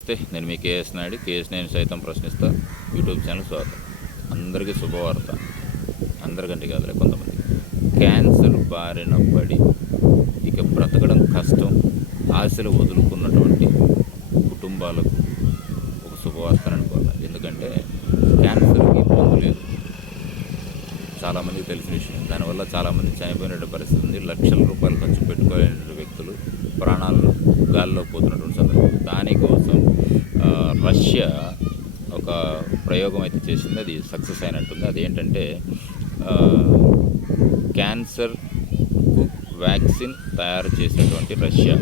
నమస్తే నేను మీ KS Naidu. KS నేను సైతం ప్రశ్నిస్తా. యూట్యూబ్ ఛానల్ స్వాగతం. అందరికీ శుభవార్త. అందరికంటే కాదులే కొంతమంది. క్యాన్సర్ బారిన పడి ఇక బ్రతకడం కష్టం ఆశలు వదులుకున్నటువంటి కుటుంబాలకు ఒక శుభవార్త అనుకోవాలి ఎందుకంటే క్యాన్సర్కి మందు లేదు. చాలామందికి తెలిసిన విషయం. దానివల్ల చాలామంది చనిపోయిన పరిస్థితి ఉంది. లక్షల రూపాయలు ఖర్చు పెట్టుకోలేని వ్యక్తులు ప్రాణాలను గాల్లో పోతున్నటువంటి సందర్భం దానికోసం రష్యా ఒక ప్రయోగం అయితే చేసింది. అది సక్సెస్ అయినట్టుంది. అదేంటంటే క్యాన్సర్ క్యాన్సర్కు వ్యాక్సిన్ తయారు చేసినటువంటి రష్యా.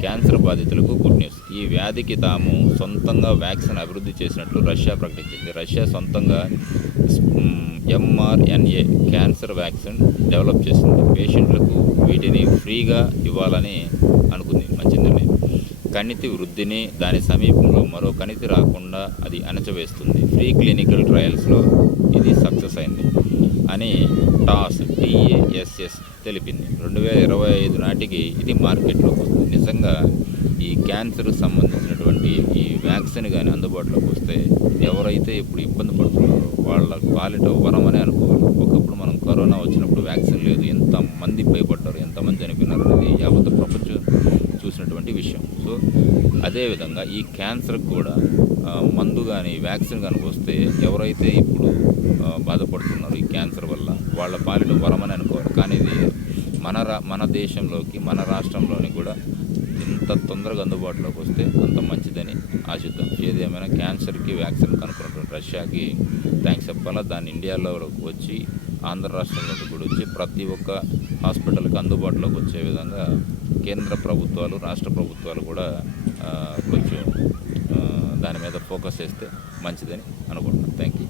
క్యాన్సర్ బాధితులకు గుడ్ న్యూస్. ఈ వ్యాధికి తాము సొంతంగా వ్యాక్సిన్ అభివృద్ధి చేసినట్లు రష్యా ప్రకటించింది. రష్యా సొంతంగా ఎంఆర్ఎన్ఏ క్యాన్సర్ వ్యాక్సిన్ డెవలప్ చేసింది. పేషెంట్లకు వీటిని ఫ్రీగా ఇవ్వాలని అనుకుంది. మంచి నిర్ణయం. కణితి వృద్ధిని దాని సమీపంలో మరో కణితి రాకుండా అది అణచవేస్తుంది. ఫ్రీ క్లినికల్ ట్రయల్స్లో ఇది సక్సెస్ అయింది అని టాస్ టీఏఎస్ఎస్ తెలిపింది. రెండు వేల ఇరవై ఐదు నాటికి ఇది మార్కెట్లోకి వస్తుంది. నిజంగా ఈ క్యాన్సర్కి సంబంధించినటువంటి ఈ వ్యాక్సిన్ కానీ అందుబాటులోకి వస్తే ఎవరైతే ఇప్పుడు ఇబ్బంది పడుతున్నారో వాళ్ళ పాలిట వరమనే అనుకోవాలి. ఒకప్పుడు మనం కరోనా వచ్చినప్పుడు వ్యాక్సిన్ లేదు. ఎంతమంది భయపడ్డారు? ఎంతమంది చనిపోయినారు అనేది యావత్ ప్రపంచం చూసినటువంటి విషయం. సో అదేవిధంగా ఈ క్యాన్సర్కి కూడా మందు కానీ వ్యాక్సిన్ కానీ వస్తే ఎవరైతే ఇప్పుడు బాధపడుతున్నారో ఈ క్యాన్సర్ వల్ల వాళ్ళ పాలిట వరమని అనుకోరు. కానీ ఇది మన రా మన దేశంలోకి మన రాష్ట్రంలోని కూడా ఎంత తొందరగా అందుబాటులోకి వస్తే అంత మంచిదని ఆశిద్దాం. ఏదేమైనా క్యాన్సర్కి వ్యాక్సిన్ కనుక్కున్నటువంటి రష్యాకి థ్యాంక్స్ చెప్పాలా? దాన్ని ఇండియాలో వచ్చి ఆంధ్ర రాష్ట్రంలోకి కూడా వచ్చి ప్రతి ఒక్క హాస్పిటల్కి అందుబాటులోకి వచ్చే విధంగా కేంద్ర ప్రభుత్వాలు రాష్ట్ర ప్రభుత్వాలు కూడా కొంచెం దాని మీద ఫోకస్ చేస్తే మంచిదని అనుకుంటున్నాను థ్యాంక్ యూ